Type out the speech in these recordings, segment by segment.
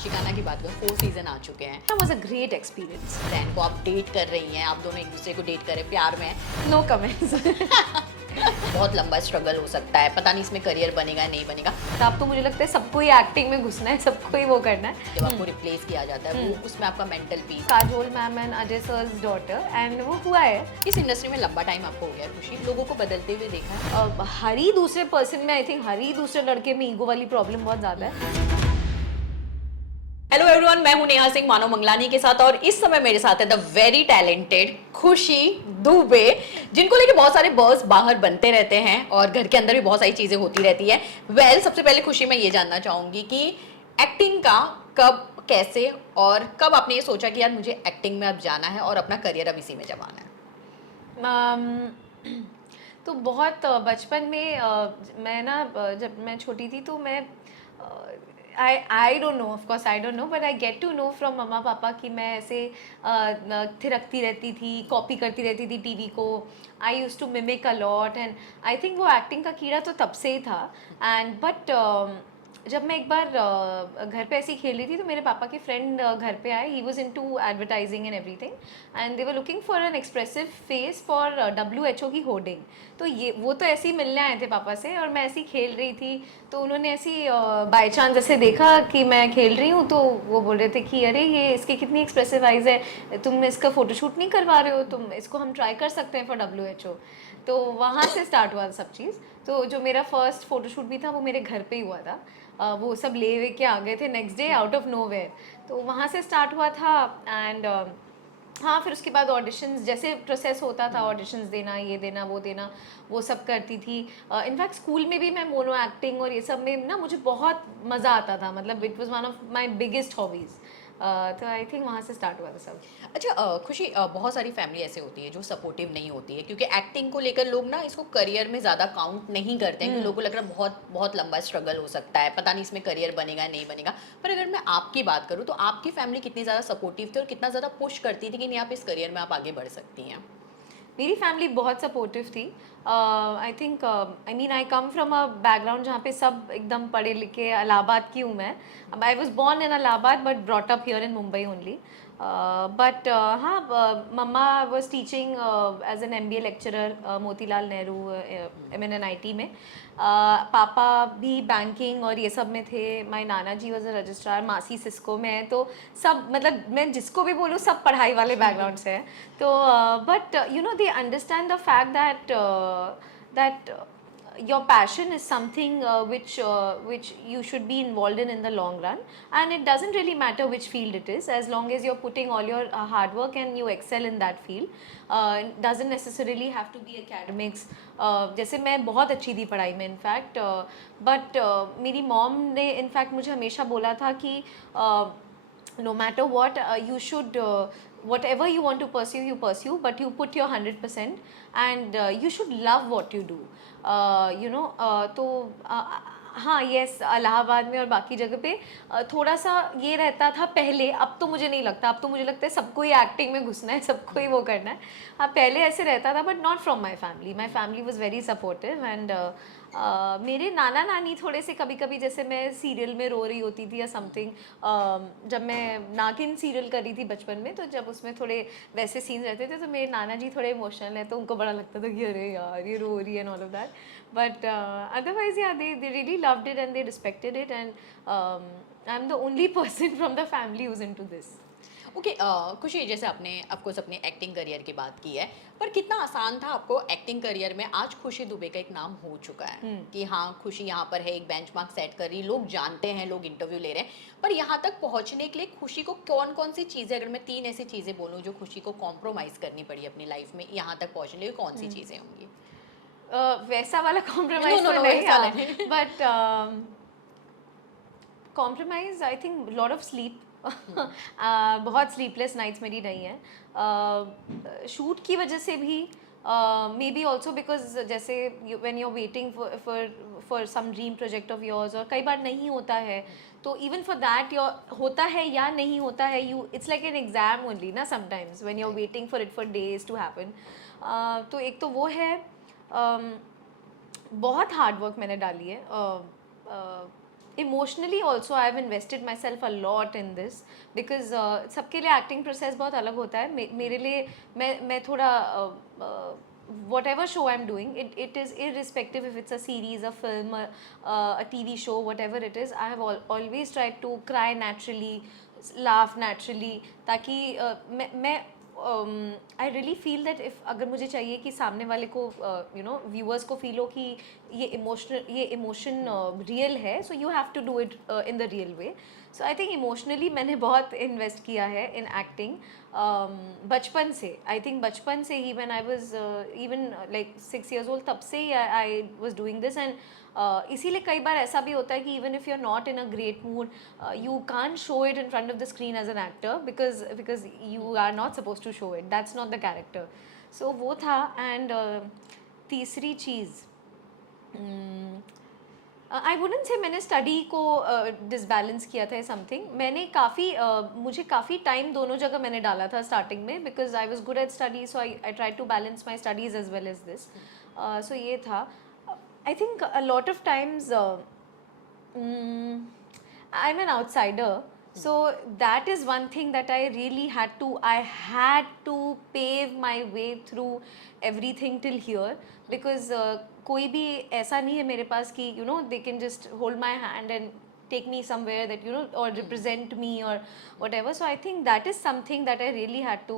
आशिकाना की बात करूँ 4 सीजन आ चुके हैं। That was a great experience. Friend को आप डेट कर रही हैं, आप दोनों एक दूसरे को डेट कर रहे हैं, प्यार में हैं। No comments. बहुत लंबा स्ट्रगल हो सकता है, पता नहीं इसमें करियर बनेगा नहीं बनेगा। तो अब तो मुझे लगता है सबको ही एक्टिंग में घुसना है, सबको ही वो करना है. जब आपको रिप्लेस किया जाता है वो उसमें आपका mental peace. Kajol ma'am and Ajay sir's daughter and वो हुआ है. इस इंडस्ट्री में लंबा टाइम आपको हो गया है खुशी, लोगों को बदलते हुए देखा है। हर ही दूसरे पर्सन में आई थिंक हर ही दूसरे लड़के में ईगो वाली प्रॉब्लम बहुत ज़्यादा है. हेलो एवरीवन, मैं हूं नेहा सिंह मानव मंगलानी के साथ और इस समय मेरे साथ है द वेरी टैलेंटेड खुशी दुबे, जिनको लेके बहुत सारे बर्ड्स बाहर बनते रहते हैं और घर के अंदर भी बहुत सारी चीजें होती रहती है। सबसे पहले खुशी मैं ये जानना चाहूंगी कि एक्टिंग का कब, कैसे और कब आपने ये सोचा कि यार मुझे एक्टिंग में अब जाना है और अपना करियर अब इसी में जमाना है? तो बहुत बचपन में मैं ना जब मैं छोटी थी तो मैं I don't know, of course I don't know, but I get to know from मम्मा पापा कि मैं ऐसे थिरकती रहती थी, कॉपी करती रहती थी टीवी को. I use to mimic a lot and I think वो एक्टिंग का कीड़ा तो तब से ही था. एंड बट जब मैं एक बार घर पे ऐसे ही खेल रही थी तो मेरे पापा के फ्रेंड घर पे आए. He was into advertising and everything and they were looking for an expressive face for WHO की होर्डिंग. तो ये वो तो ऐसे ही मिलने आए थे पापा से और मैं ऐसे ही खेल रही थी. तो उन्होंने ऐसी बाय चांस ऐसे देखा कि मैं खेल रही हूँ तो वो बोल रहे थे कि अरे ये इसकी कितनी एक्सप्रेसिव आइज़ है, तुम इसका फ़ोटोशूट नहीं करवा रहे हो, तुम इसको हम ट्राई कर सकते हैं फॉर WHO. तो वहाँ से स्टार्ट हुआ सब चीज़. तो जो मेरा फर्स्ट फ़ोटोशूट भी था वो मेरे घर पे ही हुआ था. वो सब ले के आ गए थे next day out of nowhere. तो वहाँ से स्टार्ट हुआ था. एंड हाँ, फिर उसके बाद ऑडिशंस जैसे प्रोसेस होता था, ऑडिशंस देना, ये देना, वो सब करती थी. इनफैक्ट स्कूल में भी मैं मोनो एक्टिंग और ये सब में ना मुझे बहुत मज़ा आता था. मतलब it was one of my biggest hobbies. तो आई थिंक वहाँ से स्टार्ट हुआ था सब. अच्छा खुशी, बहुत सारी फैमिली ऐसे होती है जो सपोर्टिव नहीं होती है, क्योंकि एक्टिंग को लेकर लोग ना इसको करियर में ज़्यादा काउंट नहीं करते हैं, क्योंकि लोगों को लग रहा है बहुत बहुत लंबा स्ट्रगल हो सकता है, पता नहीं इसमें करियर बनेगा नहीं बनेगा. पर अगर मैं आपकी बात करूँ तो आपकी फैमिली कितनी ज़्यादा सपोर्टिव थी और कितना ज़्यादा पुश करती थी कि नहीं आप इस करियर में आप आगे बढ़ सकती हैं? मेरी फैमिली बहुत सपोर्टिव थी. I think I come from a background जहाँ पे सब एकदम पढ़े लिखे. इलाहाबाद की हूँ मैं. I was born in Allahabad but brought up here in Mumbai only. But हाँ, मम्मा was teaching as an MBA lecturer Motilal Nehru MNNIT में. पापा भी बैंकिंग और ये सब में थे. My Nana ji was a registrar. मासी सिस्को में है. तो सब, मतलब मैं जिसको भी बोलूँ सब पढ़ाई वाले बैकग्राउंड से है. तो but you know they understand the fact that your passion is something which you should be involved in the long run, and it doesn't really matter which field it is, as long as you're putting all your hard work and you excel in that field. It doesn't necessarily have to be academics. जैसे मैं बहुत अच्छी थी पढ़ाई में in fact. But मेरी mom ने in fact मुझे हमेशा बोला था कि no matter what, you should whatever you want to pursue, you pursue, but you put your 100% and you should love what you do. You know, तो हाँ, यस, इलाहाबाद में और बाकी जगह पे थोड़ा सा ये रहता था पहले. अब तो मुझे नहीं लगता. अब तो मुझे लगता है सबको ही एक्टिंग में घुसना है, सबको ही वो करना है. हाँ, पहले ऐसे रहता था but not from my family. My family was very supportive. And मेरे नाना नानी थोड़े से कभी कभी, जैसे मैं सीरियल में रो रही होती थी या समथिंग, जब मैं नागिन सीरियल कर रही थी बचपन में, तो जब उसमें थोड़े वैसे सीन्स रहते थे तो मेरे नाना जी थोड़े इमोशनल है, तो उनको बड़ा लगता था कि अरे यार ये रो रही है and all of that. But otherwise yeah they really loved it and they respected it. And I am the only person from the family who is into this. Okay Khushi, जैसे आपने ऑफकोर्स अपने एक्टिंग करियर की बात की है, पर कितना आसान था आपको एक्टिंग करियर में? आज खुशी दुबे का एक नाम हो चुका है कि हाँ खुशी यहाँ पर है, एक बेंचमार्क सेट कर रही, लोग जानते हैं, लोग इंटरव्यू ले रहे हैं. पर यहाँ तक पहुँचने के लिए खुशी को कौन कौन सी चीज़ें, अगर मैं 3 ऐसी चीज़ें बोलूँ जो खुशी को कॉम्प्रोमाइज़ करनी पड़ी अपनी लाइफ में यहाँ तक पहुँचने के लिए, कौन सी चीज़ें होंगी? वैसा वाला कॉम्प्रोमाइज तो नहीं, but compromise I think lot of sleep. बहुत स्लीपलेस नाइट्स मेरी रही हैं शूट की वजह से भी. मे बी ऑल्सो बिकॉज जैसे when you are waiting for some dream project of yours, और कई बार नहीं होता है, तो इवन फॉर दैट योर होता है या नहीं होता है, you it's like an exam only ना sometimes when you are waiting for it for days to happen. तो एक तो वो है. बहुत हार्ड वर्क मैंने डाली है. Emotionally also I have invested my self a lot in this because सबके लिए एक्टिंग प्रोसेस बहुत अलग होता है. मेरे लिए मैं थोड़ा whatever show I'm doing, it is irrespective if it's a series, a film, a TV show, whatever it is. I have always tried to cry naturally, laugh naturally, ताकि मैं आई रियली फील दैट इफ अगर मुझे चाहिए कि सामने वाले को viewers को फील हो कि ये इमोशन रियल है, so you have to do it in the real way. So I think emotionally मैंने बहुत इन्वेस्ट किया है इन एक्टिंग बचपन से. आई थिंक बचपन से ही when I was even like 6 years old, तब से ही I was doing this. And इसीलिए कई बार ऐसा भी होता है कि even if you are not in a great mood, you can't show it in front of the screen as an actor because you are not suppose to show it, that's not the character. So वो था. And तीसरी चीज़, I wouldn't say मैंने study को disbalance किया था something. मैंने मुझे काफ़ी टाइम दोनों जगह मैंने डाला था स्टार्टिंग में, because I was good at study, so I try to balance my studies as well as this. So ये था. I think a lot of times I'm an outsider, so that is one thing that I really had to pave my way through everything till here, because कोई भी ऐसा नहीं है मेरे पास कि they can just hold my hand and take me somewhere that or represent me or whatever. So I think that is something that I really had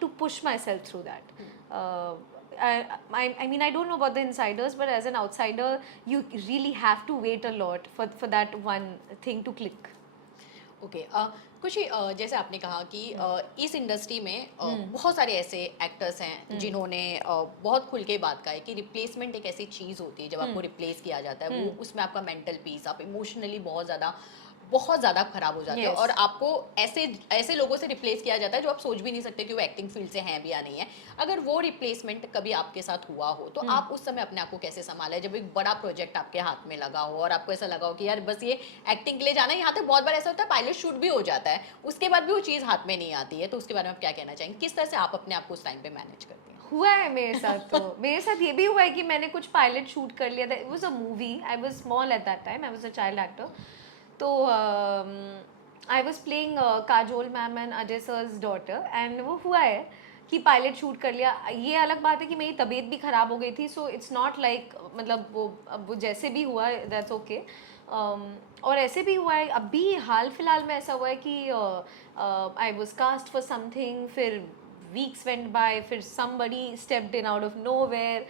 to push myself through that. I mean, I don't know about the insiders, but as an outsider, you really have to wait a lot for that one thing to click. Okay Khushi, जैसे आपने कहा कि इस industry में बहुत सारे ऐसे actors हैं जिन्होंने बहुत खुल के बात कहा है कि रिप्लेसमेंट एक ऐसी चीज़ होती है जब आपको रिप्लेस किया जाता है, वो उसमें आपका मेंटल पीस, आप इमोशनली बहुत ज़्यादा खराब हो जाते हैं. Yes. और आपको ऐसे लोगों से रिप्लेस किया जाता है जो आप सोच भी नहीं सकते कि वो एक्टिंग फील्ड से हैं भी या नहीं है. अगर वो रिप्लेसमेंट कभी आपके साथ हुआ हो तो आप उस समय अपने आप को कैसे संभाला, जब एक बड़ा प्रोजेक्ट आपके हाथ में लगा हो और आपको ऐसा लगा हो कि यार बस ये एक्टिंग के लिए जाना है. यहाँ तक बहुत बार ऐसा होता है पायलट शूट भी हो जाता है, उसके बाद भी वो चीज़ हाथ में नहीं आती है, तो उसके बारे में आप क्या कहना चाहेंगे, किस तरह से आप अपने आप को उस टाइम पे मैनेज करती हैं? हुआ है मेरे साथ. तो मेरे साथ ये भी हुआ है कि मैंने कुछ पायलट शूट कर लिया था. It was a movie, I was small at that time, I was a child actor. तो I was playing Kajol ma'am and Ajay sir's daughter, and वो हुआ है कि पायलट शूट कर लिया. ये अलग बात है कि मेरी तबीयत भी ख़राब हो गई थी, सो इट्स नॉट लाइक मतलब वो जैसे भी हुआ दैट्स ओके. और ऐसे भी हुआ है अभी हाल फिलहाल में, ऐसा हुआ है कि I was cast for something, फिर वीक्स वेंट बाय, फिर somebody stepped in out of nowhere.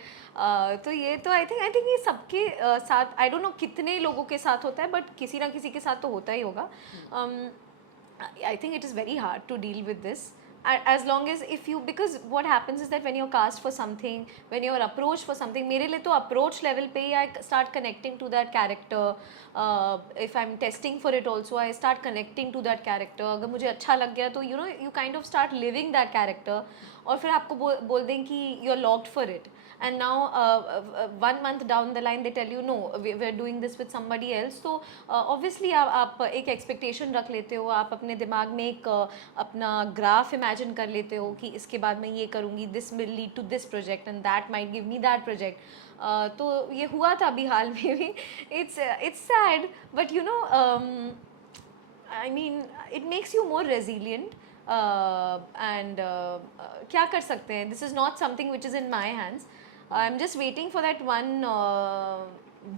तो ये तो आई थिंक ये सबके साथ, आई डोंट नो कितने लोगों के साथ होता है, बट किसी ना किसी के साथ तो होता ही होगा. I think it is very hard to deal with this, as long as if you, because what happens is that when you're cast for something, when you're approached for something, मेरे लिए तो approach level पे I start connecting to that character. If I'm testing for it also, I start connecting to that character. अगर मुझे अच्छा लग गया तो you kind of start living that character, और फिर आपको बोल दें कि you're locked for it. And now 1 month down the line they tell you no, we're doing this with somebody else. So obviously आप एक expectation रख लेते हो, आप अपने दिमाग में एक अपना ग्राफ इमेजिन कर लेते हो कि इसके बाद मैं ये करूँगी, this will lead to this project and that might give me that project. तो ये हुआ था अभी हाल में भी. It's sad, but I mean it makes you more resilient. And क्या कर सकते हैं, this is not something which is in my hands. I'm just waiting for that one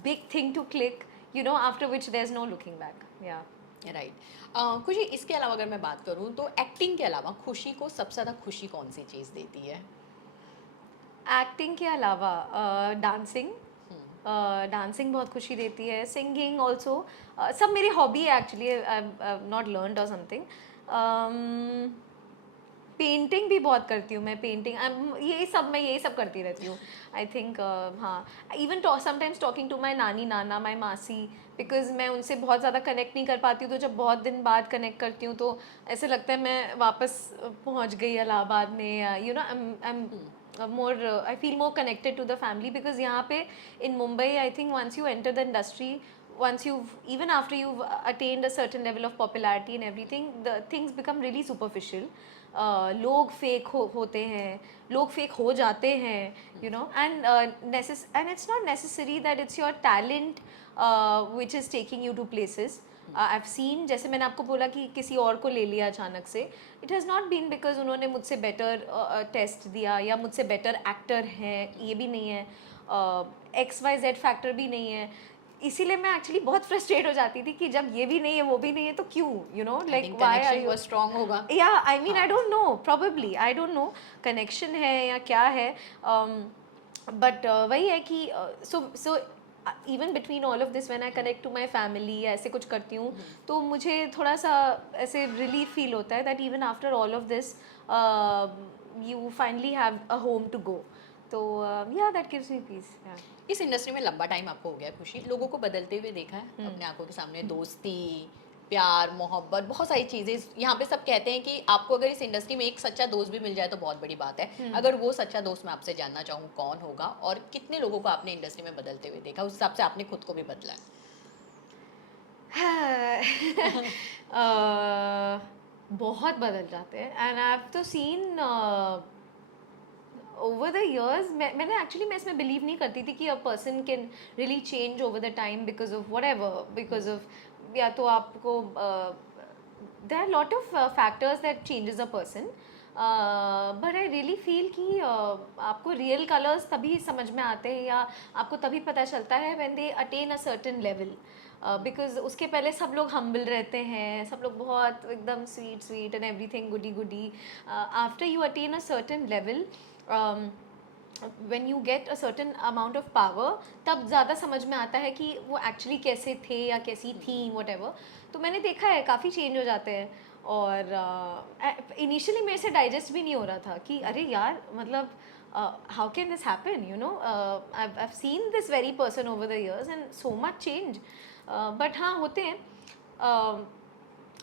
big thing to click, after which there's no looking back. Yeah. Right. खुशी, इसके अलावा अगर मैं बात करूँ तो एक्टिंग के अलावा खुशी को सबसे ज़्यादा खुशी कौन सी चीज़ देती है? एक्टिंग के अलावा डांसिंग. डांसिंग बहुत खुशी देती है. Singing also. सब मेरी हॉबी है एक्चुअली, आई नॉट लर्नड और समथिंग. पेंटिंग भी बहुत करती हूँ मैं. पेंटिंग यही सब करती रहती हूँ. आई थिंक हाँ, even sometimes talking to my nani nana, माई मासी, बिकॉज मैं उनसे बहुत ज़्यादा कनेक्ट नहीं कर पाती हूँ, तो जब बहुत दिन बाद कनेक्ट करती हूँ तो ऐसे लगता है मैं वापस पहुँच गई इलाहाबाद में. I feel more connected to the family, because यहाँ पे in Mumbai I think once you enter the industry, once you've, even after you've attained a certain level of popularity and everything, the things become really superficial. लोग fake होते हैं, लोग fake हो जाते हैं, you know, and it's not necessary that it's your talent which is taking you to places. I've seen, जैसे मैंने आपको बोला कि किसी और को ले लिया अचानक से, it has not been because उन्होंने मुझसे बेटर टेस्ट दिया या मुझसे बेटर एक्टर है, ये भी नहीं है, XYZ फैक्टर भी नहीं है. इसीलिए मैं एक्चुअली बहुत फ्रस्ट्रेट हो जाती थी कि जब ये भी नहीं है वो भी नहीं है तो क्यों, you know, like why are you strong होगा. या I mean I don't know, probably I don't know connection है या क्या है, बट वही है कि so even between all of this when I connect to my family या ऐसे कुछ करती हूँ तो मुझे थोड़ा सा ऐसे रिलीफ फील होता है that even after all of this you finally have a home to go. तो या दैट गिव्स मी पीस. इस इंडस्ट्री में लंबा टाइम आपको हो गया खुशी, लोगों को बदलते हुए देखा है अपने आंखों के सामने, दोस्ती, प्यार, मोहब्बत, बहुत सारी चीज़ें. यहाँ पे सब कहते हैं कि आपको अगर इस इंडस्ट्री में एक सच्चा दोस्त भी मिल जाए तो बहुत बड़ी बात है. अगर वो सच्चा दोस्त मैं आपसे जानना चाहूँ कौन होगा और कितने लोगों को आपने इंडस्ट्री में बदलते हुए देखा, उस हिसाब से आपने खुद को भी बदला है. बहुत बदल जाते हैं एंड आई हैव तो सीन ओवर द ईयर्स. मैंने एक्चुअली मैं इसमें बिलीव नहीं करती थी कि a person can really change over the time because of whatever, because of या तो आपको there are lot of factors that changes a person, but I really feel कि आपको रियल कलर्स तभी समझ में आते हैं या आपको तभी पता चलता है when they attain a certain level. Because उसके पहले सब लोग हम्बल रहते हैं, सब लोग बहुत एकदम sweet sweet and everything goody goody. After you attain a certain level, when you get a certain amount of power, तब ज़्यादा समझ में आता है कि वो एक्चुअली कैसे थे या कैसी थी whatever. तो मैंने देखा है काफ़ी चेंज हो जाते हैं और इनिशियली मेरे से डाइजेस्ट भी नहीं हो रहा था कि अरे यार मतलब how can this happen, you know. I've seen this very person over the years and so much change, but हाँ होते हैं.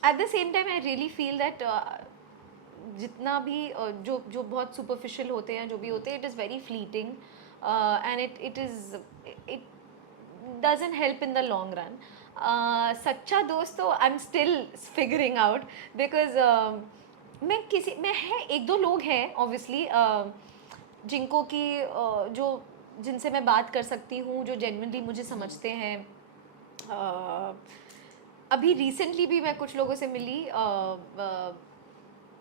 At the same time I really feel that जितना भी जो जो बहुत सुपरफिशियल होते हैं, जो भी होते हैं, it is very fleeting and it doesn't help in the long run. सच्चा दोस्त तो I am still figuring out because मैं है एक दो लोग हैं ऑब्वियसली जिनको कि जो जिनसे मैं बात कर सकती हूँ, जो जेन्युइनली मुझे समझते हैं. अभी रिसेंटली भी मैं कुछ लोगों से मिली,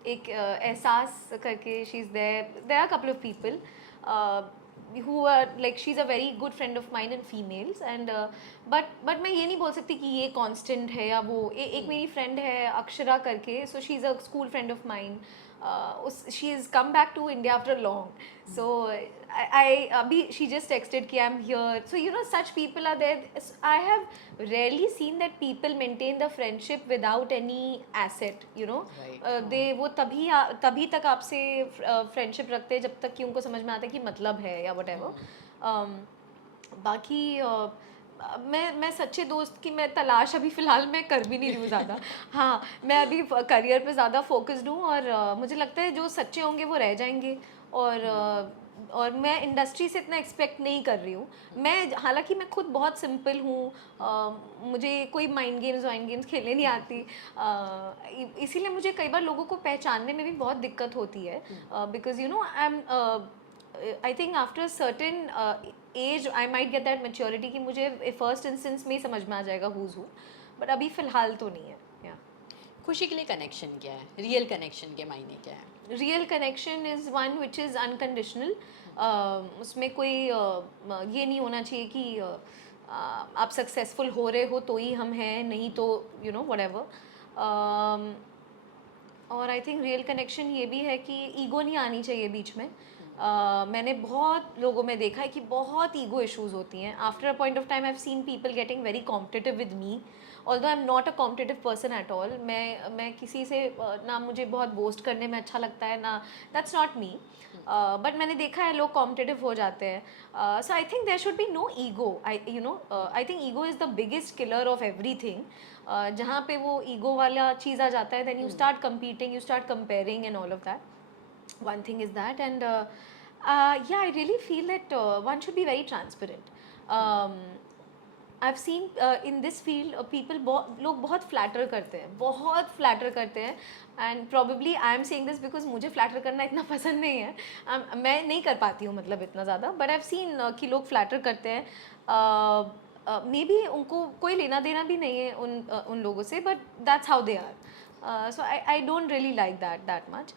एक एहसास करके, she is there are couple of people who are like, she's a very good friend of mine and females and but मैं ये नहीं बोल सकती कि ये constant है या वो. एक मेरी friend है अक्षरा करके, so she's a school friend of mine. she has come back to India after long, so I अभी she just texted कि I'm here, so you know such people are there. I have rarely seen that people maintain the friendship without any asset, you know. they वो तभी तक आपसे friendship रखते हैं जब तक कि उनको समझ में आता है कि मतलब है या whatever. बाकी मैं सच्चे दोस्त की मैं तलाश अभी फ़िलहाल मैं कर भी नहीं रही हूँ ज़्यादा. हाँ, मैं अभी करियर पे ज़्यादा फोकस्ड हूँ और मुझे लगता है जो सच्चे होंगे वो रह जाएंगे और मैं इंडस्ट्री से इतना एक्सपेक्ट नहीं कर रही हूँ. मैं हालांकि मैं खुद बहुत सिंपल हूँ, मुझे कोई माइंड गेम्स खेलने नहीं आती, इसीलिए मुझे कई बार लोगों को पहचानने में भी बहुत दिक्कत होती है because you know I am I think after a certain age I might get that maturity कि मुझे first instance में ही समझ में आ जाएगा who's who, but अभी फ़िलहाल तो नहीं है. yeah. खुशी के लिए कनेक्शन क्या है, रियल कनेक्शन के मायने क्या है? Real connection is one which is unconditional. उसमें कोई ये नहीं होना चाहिए कि आप सक्सेसफुल हो रहे हो तो ही हम हैं, नहीं तो यू नो व्हाटएवर. और आई थिंक रियल कनेक्शन ये भी है कि ईगो नहीं आनी चाहिए बीच में. मैंने बहुत लोगों में देखा है कि बहुत ईगो इश्यूज होती हैं. After a point of time I have seen people getting very competitive with me, although I am not a competitive person at all. मैं किसी से ना मुझे बहुत बोस्ट करने में अच्छा लगता है ना, दैट्स नॉट मी. बट मैंने देखा है लोग कॉम्पिटिटिव हो जाते हैं. So I think there should be no ego. I think ego is the biggest killer of everything. जहाँ पे वो ईगो वाला चीज़ आ जाता है, then you start competing, you start comparing and all of that. One thing is that, and yeah, I really feel that one should be very transparent. I've seen in this field people लोग बहुत flatter करते हैं, बहुत flatter करते हैं, and probably I am saying this because मुझे flatter करना इतना पसंद नहीं है. मैं नहीं कर पाती हूँ मतलब इतना ज़्यादा, बट आई हैव सीन कि लोग फ्लैटर करते हैं. मे बी उनको कोई लेना देना भी नहीं है उन लोगों से, but that's how they are. So I don't really like that much.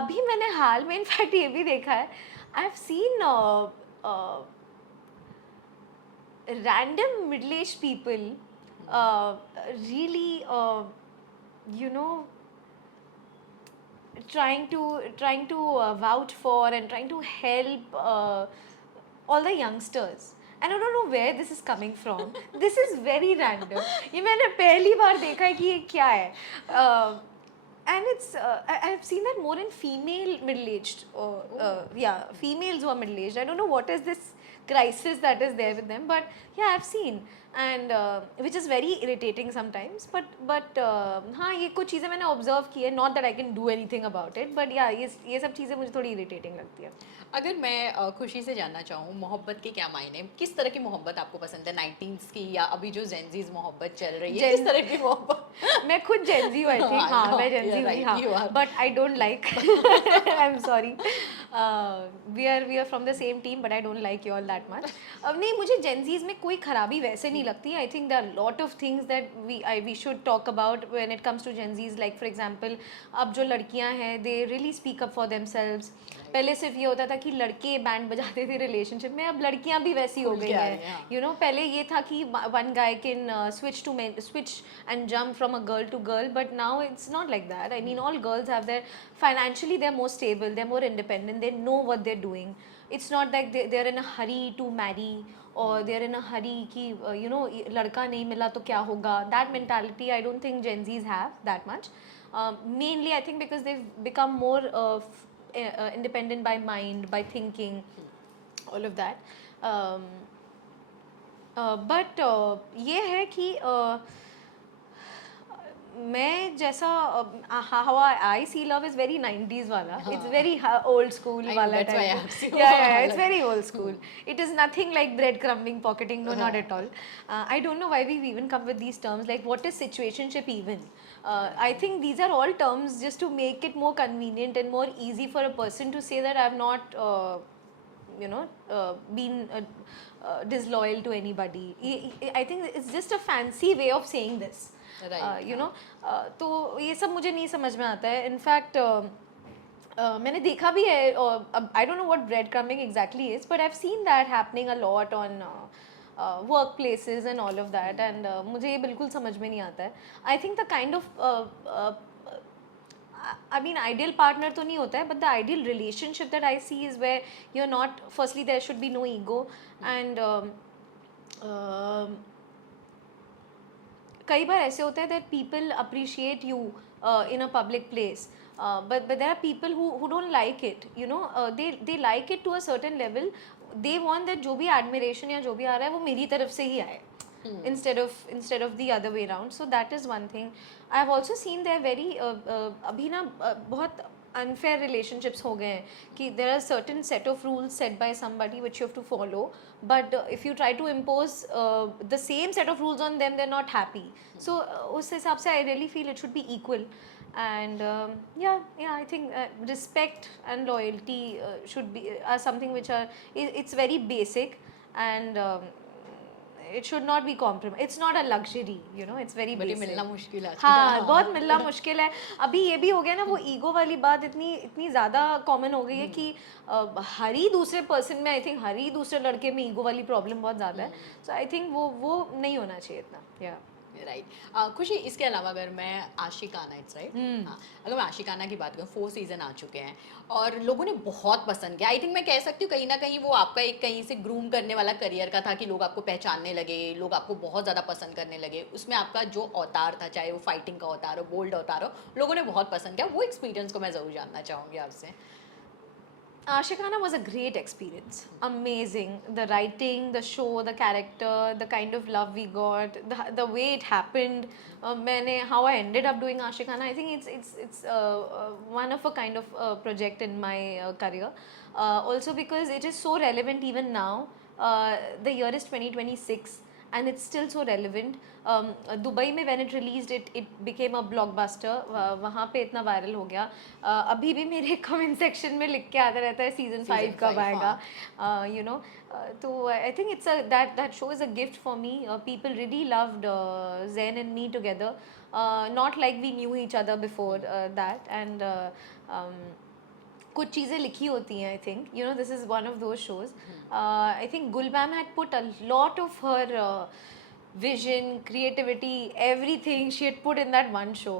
अभी मैंने हाल में इनफैक्ट ये भी देखा है, I have seen random middle-aged people really you know trying to vouch for and trying to help all the youngsters, and I don't know where this is coming from. This is very random. ये मैंने पहली बार देखा है कि ये क्या है. And it's I've seen that more in female middle-aged, females who are middle-aged. I don't know what is this crisis that is there with them, but yeah, I've seen, and which is very irritating sometimes, but हाँ, ये कुछ चीज़ें मैंने observe की है, not that I can do anything about it, but yeah, ये सब चीज़ें मुझे थोड़ी irritating लगती है. अगर मैं खुशी से जानना चाहूँ मोहब्बत के क्या मायने, किस तरह की मोहब्बत आपको पसंद है, 19s की या अभी जो जेनजीज मोहब्बत चल रही है, किस तरह की मोहब्बत? मैं खुद जेनजी हूँ, आई थिंक. हाँ, मैं जेनजी हूँ, हाँ, but I don't like, I am sorry, we are from the same team, but I don't like you all that much. अब नहीं, मुझे जेनजीज में कोई खराबी वैसे नहीं लगती. I think there are lot of things that we should talk about when it comes to Gen Zs. Like for example, अब जो लड़कियां हैं, they really speak up for themselves. पहले सिर्फ ये होता था कि लड़के बैंड बजाते थे रिलेशनशिप में, अब लड़कियां भी वैसी हो गई हैं. यू नो, पहले ये था कि one guy can switch and jump from a girl to girl, but now it's not like that. I mean, all girls have their financially, they're more stable, they're more independent, they know what they're doing. It's not like they're in a hurry to marry, or they're in a hurry कि you know, लड़का नहीं मिला तो क्या होगा. That mentality I don't think Gen Zs have that much. Mainly I think because they've become more independent by mind, by thinking, all of that. But ये है कि मैं जैसा how I see love is very 90s वाला. It's very old school वाला type. Yeah, it's very old school. It is nothing like breadcrumbing, pocketing. No, not at all. I don't know why we've even come with these terms. Like, what is situationship even? I think these are all terms just to make it more convenient and more easy for a person to say that I've not been disloyal to anybody. I think it's just a fancy way of saying this. You know, तो ये सब मुझे नहीं समझ में आता है. In fact मैंने देखा भी है, I don't know what bread crumbing exactly is, but I have seen that happening a lot on work places and all of that, and मुझे ये बिल्कुल समझ में नहीं आता है. I think the kind of I mean, ideal partner तो नहीं होता है, but the ideal relationship that I see is where you're not, firstly there should be no ego, and कई बार ऐसे होता है that people appreciate you in a public place, but there are people who don't like it, you know. They like it to a certain level. They want that जो भी admiration या जो भी आ रहा है वो मेरी तरफ से ही आए, instead of the other way around. So that is one thing. I have also seen there very अभी ना बहुत unfair relationships हो गए हैं कि there are certain set of rules set by somebody which you have to follow, but if you try to impose the same set of rules on them, they're not happy. So उस हिसाब से I really feel it should be equal, and yeah, I think respect and loyalty should be are something which are, it's very basic, and it should not be compromised. It's not a luxury, you know, it's very basic. मिलना मुश्किल है. हाँ, बहुत मिलना मुश्किल है. अभी ये भी हो गया ना, वो ईगो वाली बात इतनी ज़्यादा कॉमन हो गई है कि हर ही दूसरे पर्सन में, आई थिंक हर ही दूसरे लड़के में ईगो वाली प्रॉब्लम बहुत ज़्यादा है. सो आई थिंक वो नहीं होना चाहिए इतना. या राइट. खुशी, इसके अलावा अगर मैं आशिकाना, इट्स राइट, अगर मैं आशिकाना की बात करूँ, 4 सीज़न आ चुके हैं और लोगों ने बहुत पसंद किया. आई थिंक मैं कह सकती हूँ कहीं ना कहीं वो आपका एक कहीं से ग्रूम करने वाला करियर का था कि लोग आपको पहचानने लगे, लोग आपको बहुत ज़्यादा पसंद करने लगे. उसमें आपका जो अवतार था, चाहे वो फाइटिंग का अवतार हो, बोल्ड अवतार हो, लोगों ने बहुत पसंद किया. वो एक्सपीरियंस को मैं ज़रूर जानना चाहूँगी आपसे. Ashikana was a great experience. Amazing. The writing, the show, the character, the kind of love we got, the way it happened. How I ended up doing Ashikana, I think it's one of a kind of project in my career. Also because it is so relevant even now. the year is 2026 and it's still so relevant. Dubai में when it released it became a blockbuster. वहाँ पे इतना viral हो गया. अभी भी मेरे comment section में लिख के आता रहता है सीजन 5 कब आएगा. You know, तो I think it's a that show is a gift for me. People really loved Zayn and me together. Not like we knew each other before that, and कुछ चीज़ें लिखी होती हैं. I think you know this is one of those shows. I think Gul ma'am had put a lot of her vision, creativity, everything she had put in that one show,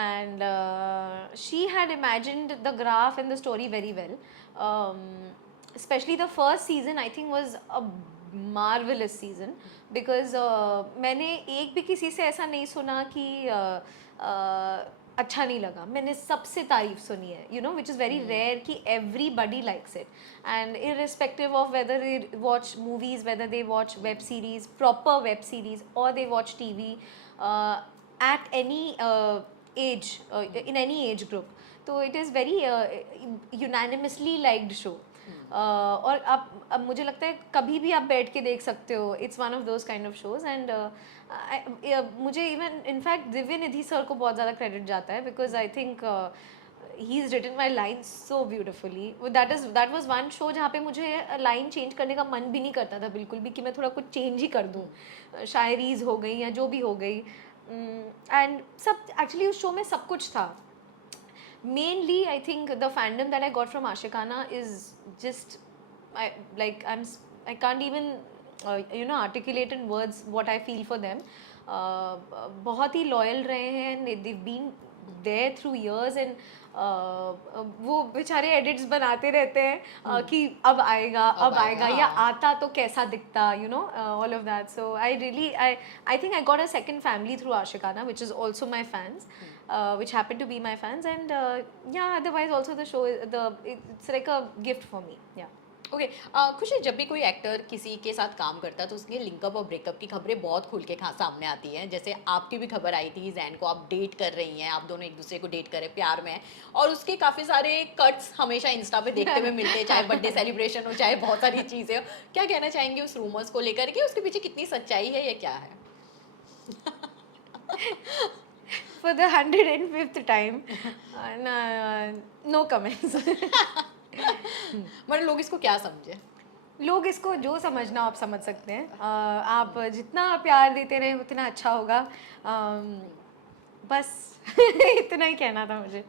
and she had imagined the graph and the story very well. Especially the first season I think was a marvelous season because मैंने एक भी किसी से ऐसा नहीं सुना कि अच्छा नहीं लगा. मैंने सबसे तारीफ सुनी है, you know, which is very rare कि everybody likes it. And irrespective of whether they watch movies, whether they watch web series, proper web series, और they watch TV. At any age, in any age group. तो it is very unanimously liked show. और अब मुझे लगता है कभी भी आप बैठ के देख सकते हो. It's one of those kind of shows. And मुझे even in fact Divya Nidhi sir को बहुत ज़्यादा क्रेडिट जाता है because I think he is written my line so beautifully. That was one show जहाँ पे मुझे लाइन चेंज करने का मन भी नहीं करता था बिल्कुल भी कि मैं थोड़ा कुछ चेंज ही कर दूँ. शायरीज हो गई या जो भी हो गई. एंड सब एक्चुअली उस शो में सब कुछ था. Mainly, I think the fandom that I got from Ashikana is just, I can't even, you know, articulate in words what I feel for them. बहुत ही loyal रहे हैं. They've been there through years, and वो बेचारे edits बनाते रहते हैं कि अब आएगा या आता तो कैसा दिखता, you know, all of that. So I think I got a second family through Ashikana, which is also my fans. Which happen to be my fans, and yeah, otherwise also the show it's like a gift for me. Yeah. Okay. खुशी, जब भी कोई actor किसी के साथ काम करता है तो उसके लिंकअप और ब्रेकअप की खबरें बहुत खुल के सामने आती हैं. जैसे आपकी भी खबर आई थी जैन को आप डेट कर रही हैं, आप दोनों एक दूसरे को डेट कर रहे हैं, प्यार में हैं, और उसके काफ़ी सारे कट्स हमेशा इंस्टा पे देखते हुए मिलते हैं, चाहे बर्थडे सेलिब्रेशन हो, चाहे बहुत सारी चीज़ें हो. क्या कहना चाहेंगे उस रूमर्स को लेकर के? उसके पीछे कितनी सच्चाई है या क्या है? For the 105th time, no comments. मतलब लोग इसको क्या समझे? लोग इसको जो समझना आप समझ सकते हैं. आप जितना प्यार देते रहे उतना अच्छा होगा. बस इतना ही कहना था मुझे.